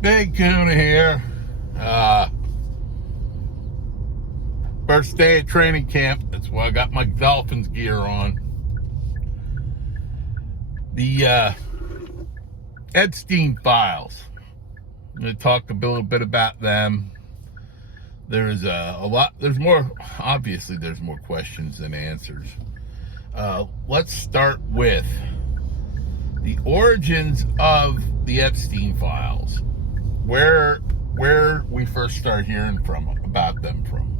Big Kuna here. First day of training camp. That's why I got my Dolphins gear on. The Epstein Files. I'm going to talk a little bit about them. There's a lot. There's more. Obviously, there's more questions than answers. Let's start with the origins of the Epstein Files. Where we first started hearing about them from.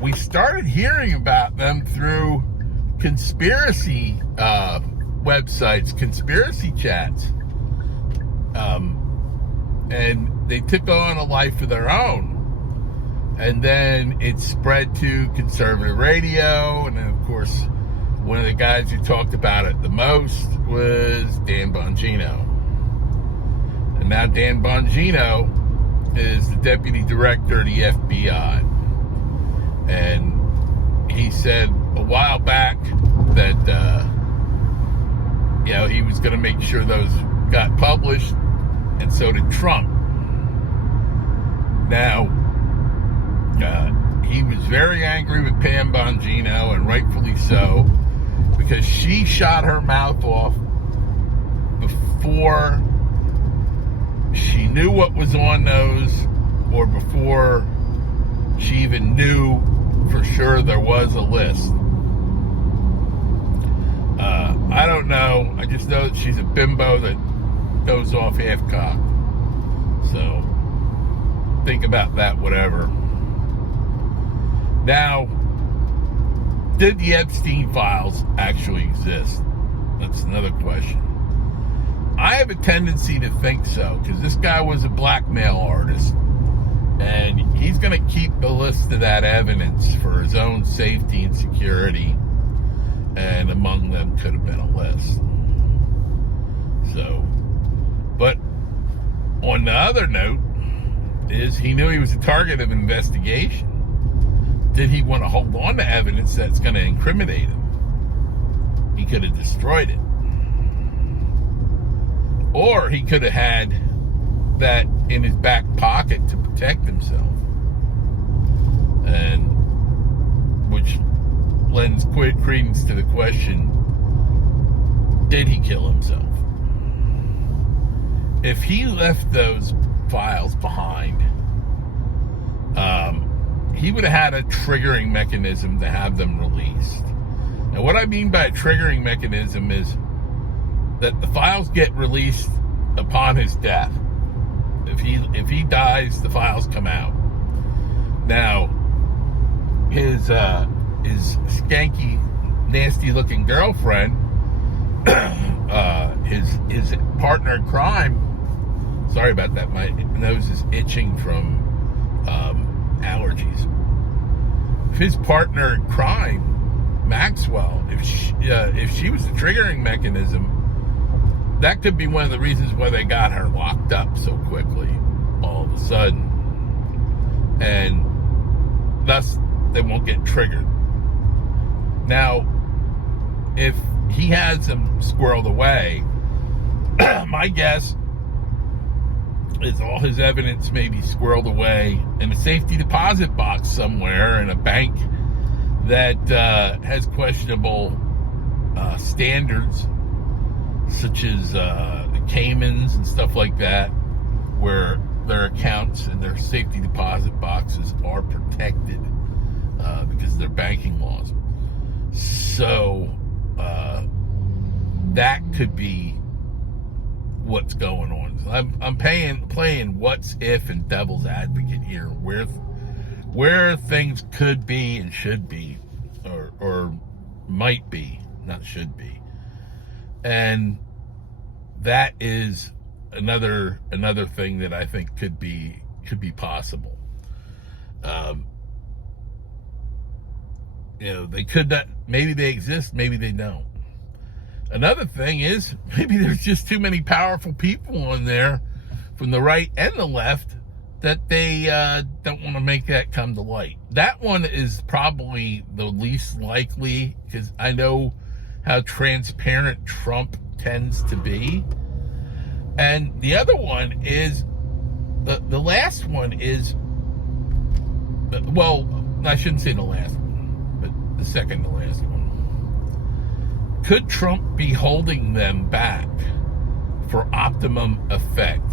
We started hearing about them through conspiracy websites, conspiracy chats, and they took on a life of their own. And then it spread to conservative radio, and then of course one of the guys who talked about it the most was Dan Bongino. And now Dan Bongino is the deputy director of the FBI. And he said a while back that, he was going to make sure those got published, and so did Trump. Now, he was very angry with Pam Bongino, and rightfully so, because she shot her mouth off before she knew what was on those, or before she even knew for sure there was a list. I don't know. I just know that she's a bimbo that goes off half-cocked. So, think about that, whatever. Now, did the Epstein Files actually exist? That's another question. I have a tendency to think so, because this guy was a blackmail artist, and he's going to keep a list of that evidence for his own safety and security, and among them could have been a list. So, but on the other note, is he knew he was a target of investigation. Did he want to hold on to evidence that's going to incriminate him? He could have destroyed it. Or he could have had that in his back pocket to protect himself. And which lends credence to the question, did he kill himself? If he left those files behind, he would have had a triggering mechanism to have them released. Now, what I mean by a triggering mechanism is that the files get released upon his death. If he dies, the files come out. Now, his skanky, nasty-looking girlfriend, his partner in crime. Sorry about that. My nose is itching from allergies. If his partner in crime, Maxwell, if she was the triggering mechanism, that could be one of the reasons why they got her locked up so quickly, all of a sudden. And thus, they won't get triggered. Now, if he has them squirreled away, my guess is all his evidence may be squirreled away in a safety deposit box somewhere in a bank that has questionable standards, such as the Caymans and stuff like that, where their accounts and their safety deposit boxes are protected because of their banking laws. So that could be what's going on. I'm playing what's if and devil's advocate here, where things could be and should be, or might be, not should be. And that is another thing that I think could be possible. They could not. Maybe they exist. Maybe they don't. Another thing is maybe there's just too many powerful people on there, from the right and the left, that they don't want to make that come to light. That one is probably the least likely, because I know how transparent Trump tends to be. And the other one is the last one is, well, I shouldn't say the last one, but the second to last one. Could Trump be holding them back for optimum effect?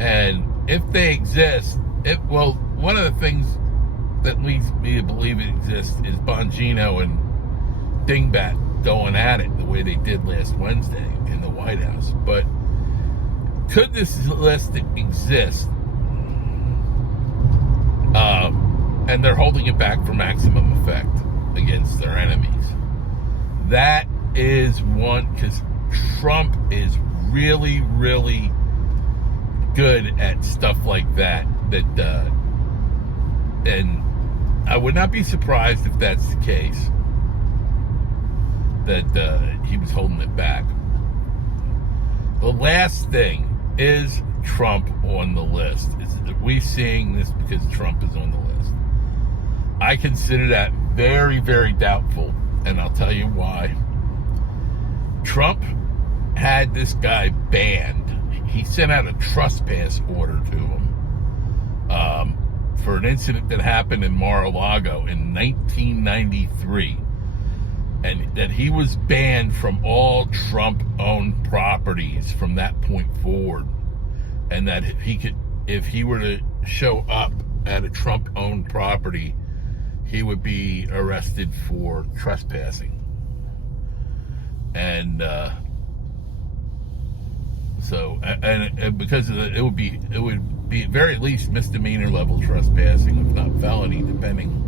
And if they exist, one of the things that leads me to believe it exists is Bongino and Dingbat going at it the way they did last Wednesday in the White House. But could this list exist? And they're holding it back for maximum effect against their enemies. That is one, because Trump is really, really good at stuff like that. And I would not be surprised if that's the case, that he was holding it back. The last thing is Trump on the list. Are we seeing this because Trump is on the list? I consider that very, very doubtful, and I'll tell you why. Trump had this guy banned. He sent out a trespass order to him for an incident that happened in Mar-a-Lago in 1993, and that he was banned from all Trump-owned properties from that point forward, and that if he were to show up at a Trump-owned property, he would be arrested for trespassing. And because of it would be at very least misdemeanor level trespassing, if not felony, depending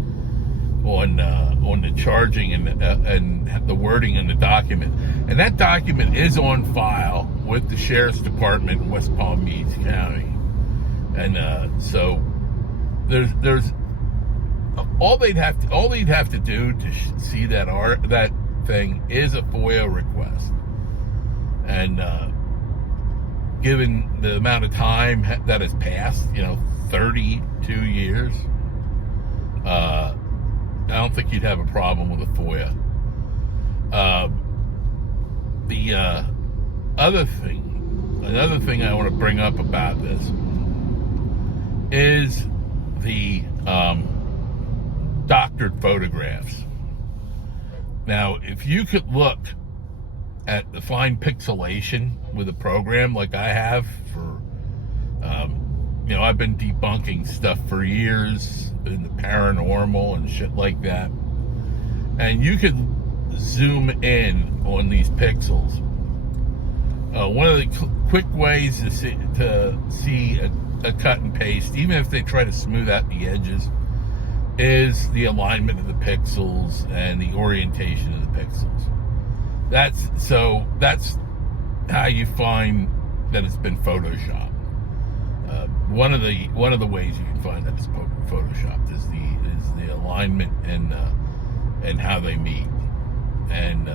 on the charging and the wording in the document. And that document is on file with the Sheriff's Department in West Palm Beach County. And so there's all they'd have to do to see that thing is a FOIA request. And given the amount of time that has passed, 32 years, I don't think you'd have a problem with a FOIA. Another thing I want to bring up about this is the doctored photographs. Now, if you could look at the fine pixelation with a program like I have for, I've been debunking stuff for years in the paranormal and shit like that. And you could zoom in on these pixels. One of the quick ways to see a cut and paste, even if they try to smooth out the edges, is the alignment of the pixels and the orientation of the pixels. That's how you find that it's been photoshopped. One of the ways you can find that it's photoshopped is the alignment and how they meet. And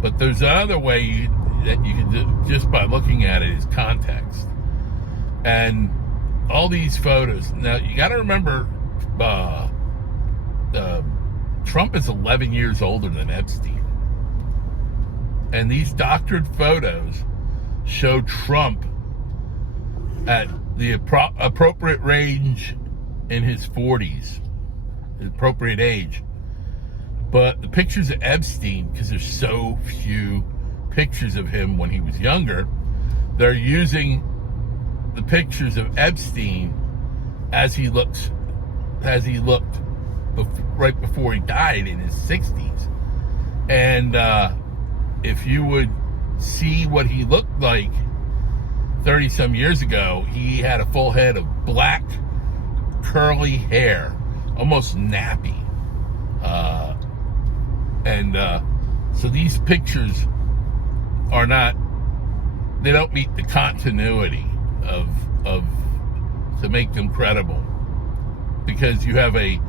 but there's another way that you can do just by looking at it is context. And all these photos. Now you got to remember, Trump is 11 years older than Epstein. And these doctored photos show Trump at the appropriate range in his 40s, the appropriate age. But the pictures of Epstein, because there's so few pictures of him when he was younger, they're using the pictures of Epstein as he looked right before he died in his 60s. And if you would see what he looked like 30 some years ago, he had a full head of black curly hair, almost nappy. So these pictures they don't meet the continuity of to make them credible, because you have a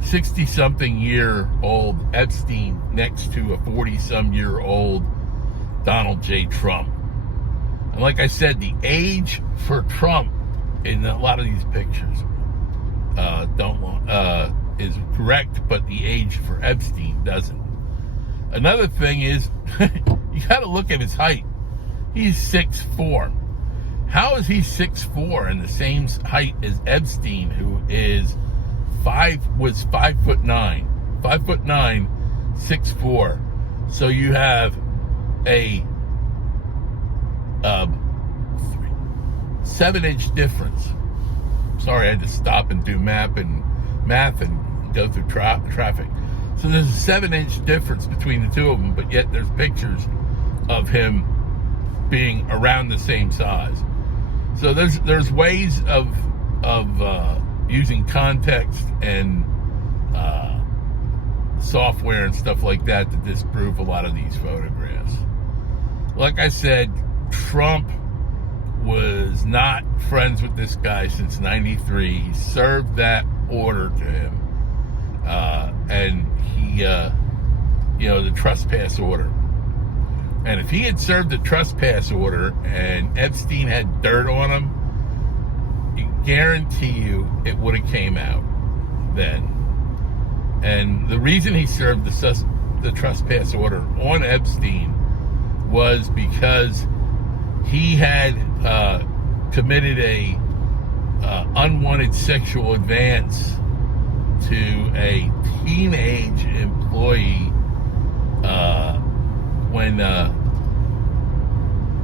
60-something-year-old Epstein next to a 40-some-year-old Donald J. Trump. And like I said, the age for Trump in a lot of these pictures is correct, but the age for Epstein doesn't. Another thing is, you got to look at his height. He's 6'4". How is he 6'4" and the same height as Epstein, who was 5'9", 5'9", 6'4"? So you have a 7-inch difference. Sorry, I had to stop and do math and go through traffic. So there's a 7-inch difference between the two of them, but yet there's pictures of him being around the same size. So there's ways of using context and software and stuff like that to disprove a lot of these photographs. Like I said, Trump was not friends with this guy since '93. He served that order to him, and he, the trespass order. And if he had served the trespass order and Epstein had dirt on him, I guarantee you it would have came out then. And the reason he served the trespass order on Epstein was because he had committed a unwanted sexual advance to a teenage employee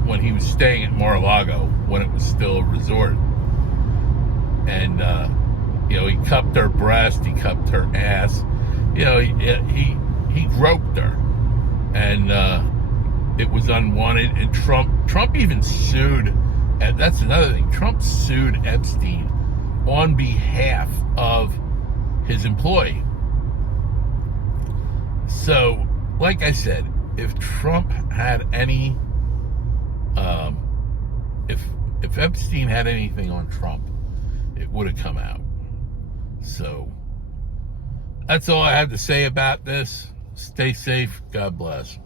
when he was staying at Mar-a-Lago, when it was still a resort. And he cupped her breast, he cupped her ass, he groped her, and it was unwanted. And Trump even sued, and that's another thing, Trump sued Epstein on behalf of his employee. So, like I said, if Trump had any, if Epstein had anything on Trump, it would have come out. So, that's all I have to say about this. Stay safe. God bless.